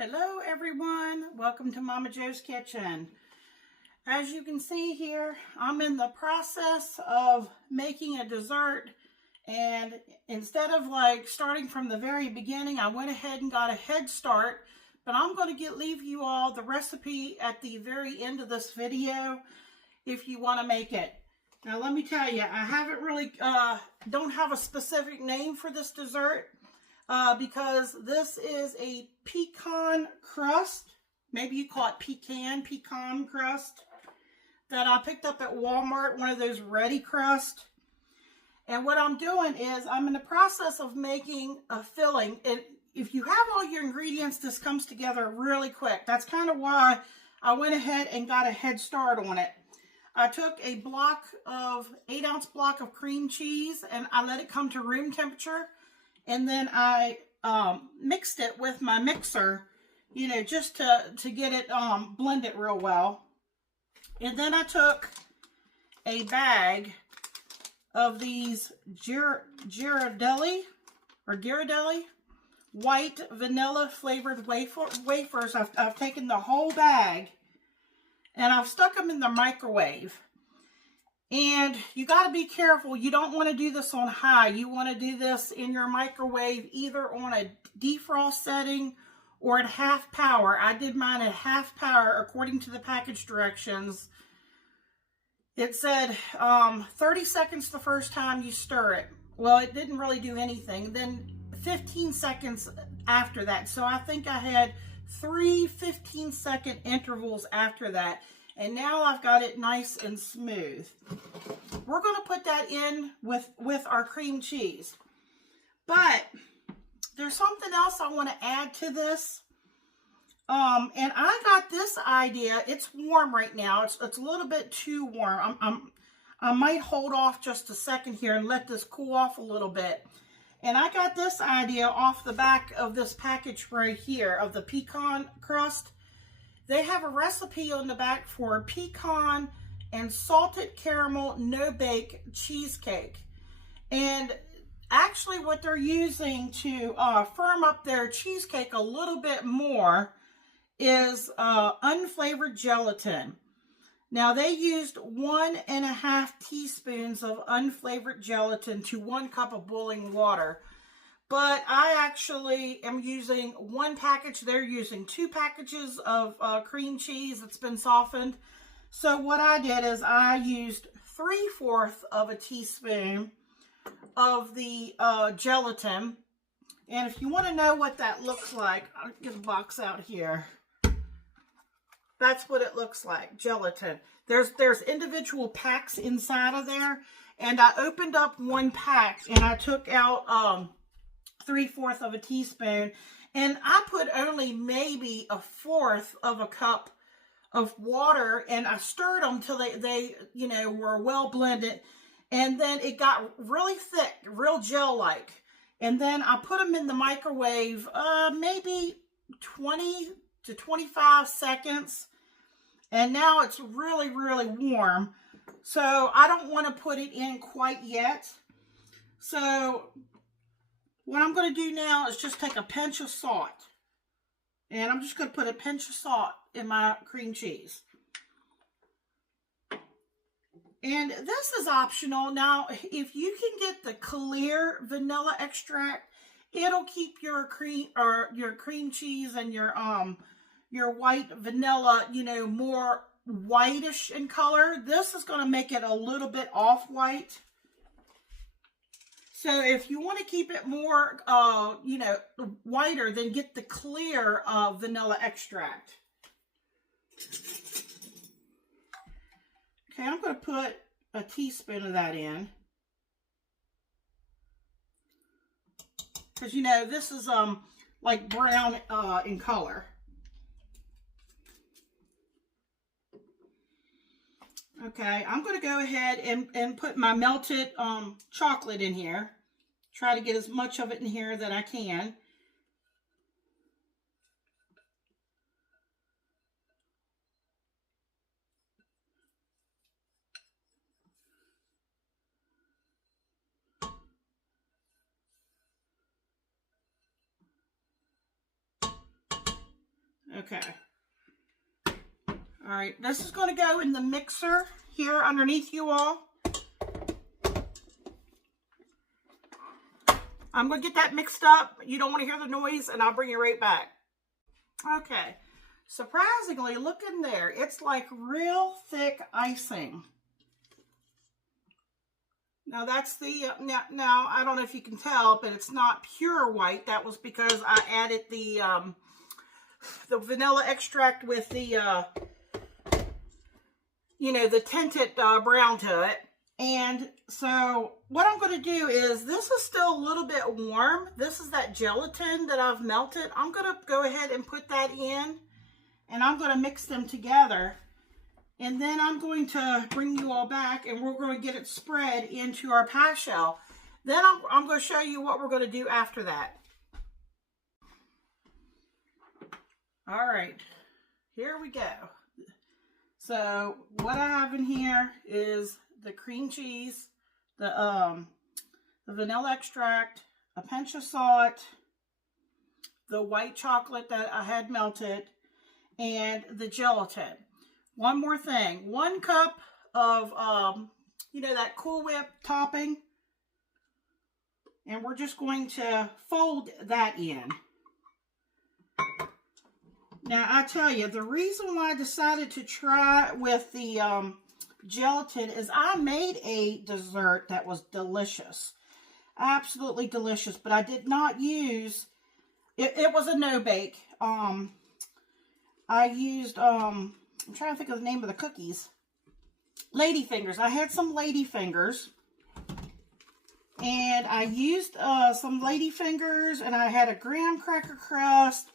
Hello everyone, welcome to Momma Jo's Kitchen. As you can see here, I'm in the process of making a dessert, and instead of starting from the very beginning, I went ahead and got a head start, but I'm going to leave you all the recipe at the very end of this video if you want to make it. Now let me tell you, I haven't really, don't have a specific name for this dessert. Because this is a pecan crust, maybe you call it pecan crust, that I picked up at Walmart, one of those ready crust. And what I'm doing is I'm in the process of making a filling. And if you have all your ingredients, this comes together really quick. That's kind of why I went ahead and got a head start on it. I took a 8-ounce block of cream cheese and I let it come to room temperature. And then I mixed it with my mixer, just to get it blended real well. And then I took a bag of these Ghirardelli white vanilla flavored wafers. I've taken the whole bag and I've stuck them in the microwave. And you got to be careful. You don't want to do this on high. You want to do this in your microwave either on a defrost setting or at half power. I did mine at half power according to the package directions. It said 30 seconds the first time you stir it. Well, it didn't really do anything. Then 15 seconds after that. So I think I had 3 15-second intervals after that. And now I've got it nice and smooth. We're going to put that in with our cream cheese. But there's something else I want to add to this. And I got this idea. It's warm right now. It's a little bit too warm. I might hold off just a second here and let this cool off a little bit. And I got this idea off the back of this package right here of the pecan crust. They have a recipe on the back for pecan and salted caramel no-bake cheesecake. And actually what they're using to firm up their cheesecake a little bit more is unflavored gelatin. Now they used 1.5 teaspoons of unflavored gelatin to 1 cup of boiling water. But I actually am using 1 package. They're using 2 packages of cream cheese that's been softened. So what I did is I used 3/4 of a teaspoon of the gelatin. And if you want to know what that looks like, I'll get a box out here. That's what it looks like, gelatin. There's individual packs inside of there. And I opened up 1 pack and I took out 3/4 of a teaspoon, and I put only maybe 1/4 of a cup of water, and I stirred them till they were well blended, and then it got really thick, real gel-like, and then I put them in the microwave maybe 20 to 25 seconds, and now it's really, really warm, so I don't want to put it in quite yet. So what I'm going to do now is just take a pinch of salt. And I'm just going to put a pinch of salt in my cream cheese. And this is optional. Now, if you can get the clear vanilla extract, it'll keep your cream cheese and your white vanilla, more whitish in color. This is going to make it a little bit off-white. So if you want to keep it more, whiter, then get the clear vanilla extract. Okay, I'm going to put a teaspoon of that in. Because, this is like brown in color. Okay, I'm going to go ahead and put my melted chocolate in here. Try to get as much of it in here that I can. Okay. All right, this is going to go in the mixer here underneath you all. I'm going to get that mixed up. You don't want to hear the noise, and I'll bring you right back. Okay. Surprisingly, look in there. It's like real thick icing. Now that's the, now I don't know if you can tell, but it's not pure white. That was because I added the vanilla extract with the, you know, the tinted brown to it. And so what I'm going to do is, this is still a little bit warm. This is that gelatin that I've melted. I'm going to go ahead and put that in, and I'm going to mix them together. And then I'm going to bring you all back, and we're going to get it spread into our pie shell. Then I'm going to show you what we're going to do after that. All right, here we go. So what I have in here is the cream cheese, the vanilla extract, a pinch of salt, the white chocolate that I had melted, and the gelatin. One more thing, 1 cup of, you know, that Cool Whip topping, and we're just going to fold that in. Now, I tell you, the reason why I decided to try with the gelatin is I made a dessert that was delicious. Absolutely delicious, but I did not use, it was a no-bake. I used, I'm trying to think of the name of the cookies. Ladyfingers. I had some ladyfingers. And I used some ladyfingers, and I had a graham cracker crust,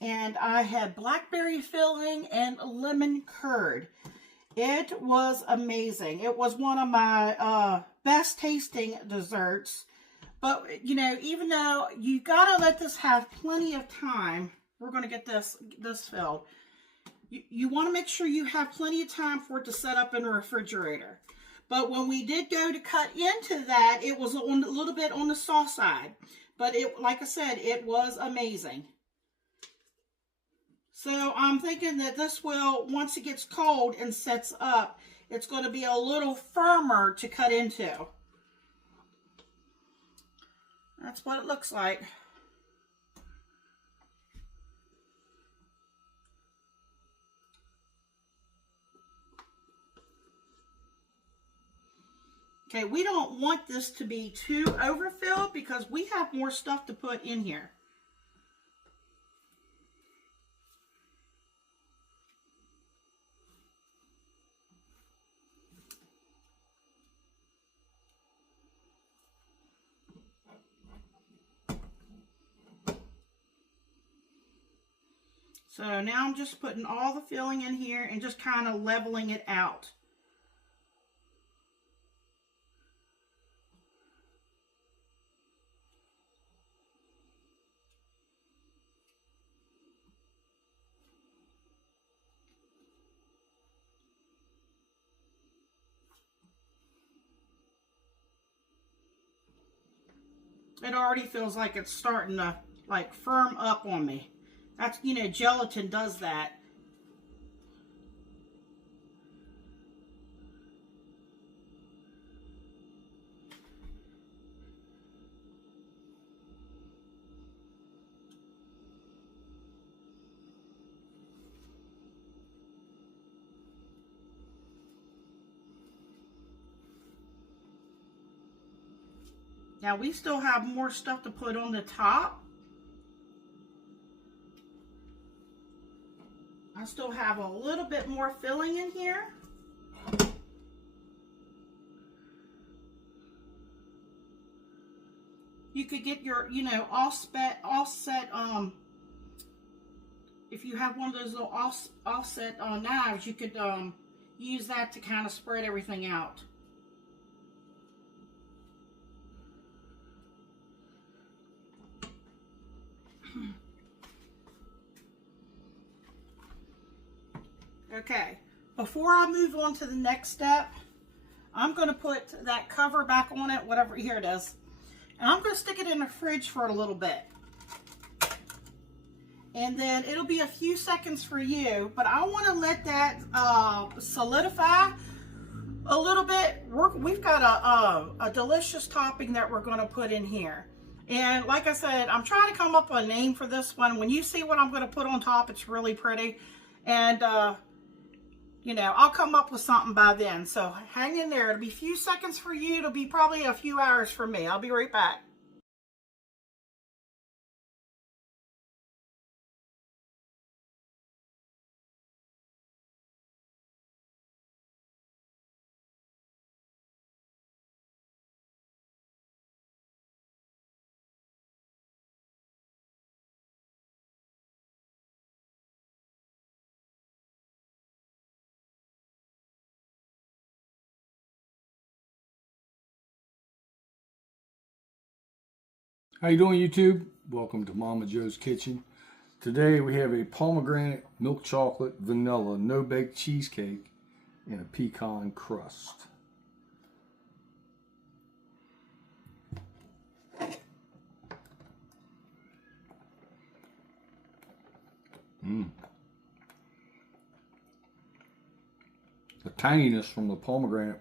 and I had blackberry filling and lemon curd. It was amazing. It was one of my best tasting desserts. But, you know, even though you got to let this have plenty of time, we're going to get this filled. You want to make sure you have plenty of time for it to set up in the refrigerator. But when we did go to cut into that, it was a little bit on the soft side. But it, like I said, it was amazing. So I'm thinking that this will, once it gets cold and sets up, it's going to be a little firmer to cut into. That's what it looks like. Okay, we don't want this to be too overfilled because we have more stuff to put in here. So now I'm just putting all the filling in here and just kind of leveling it out. It already feels like it's starting to like firm up on me. That's, you know, gelatin does that. Now we still have more stuff to put on the top. I still have a little bit more filling in here. You could get your, you know, offset, if you have one of those little offset knives, you could use that to kind of spread everything out. Okay, before I move on to the next step, I'm going to put that cover back on it, whatever, here it is. And I'm going to stick it in the fridge for a little bit. And then it'll be a few seconds for you, but I want to let that solidify a little bit. We've got a delicious topping that we're going to put in here. And like I said, I'm trying to come up with a name for this one. When you see what I'm going to put on top, it's really pretty. And, you know, I'll come up with something by then. So hang in there. It'll be a few seconds for you. It'll be probably a few hours for me. I'll be right back. How you doing, YouTube? Welcome to Momma Jo's Kitchen. Today we have a pomegranate, milk chocolate, vanilla, no-bake cheesecake and a pecan crust. The tanginess from the pomegranate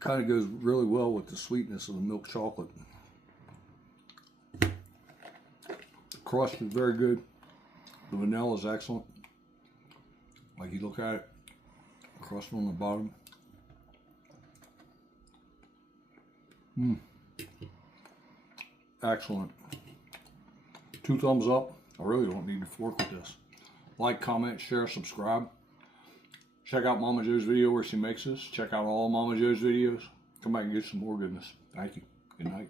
kind of goes really well with the sweetness of the milk chocolate. The crust is very good. The vanilla is excellent. Like you look at it, crust on the bottom. Excellent. 2 thumbs up. I really don't need to fork with this. Like, comment, share, subscribe. Check out Momma Jo's video where she makes this. Check out all Momma Jo's videos. Come back and get some more goodness. Thank you. Good night.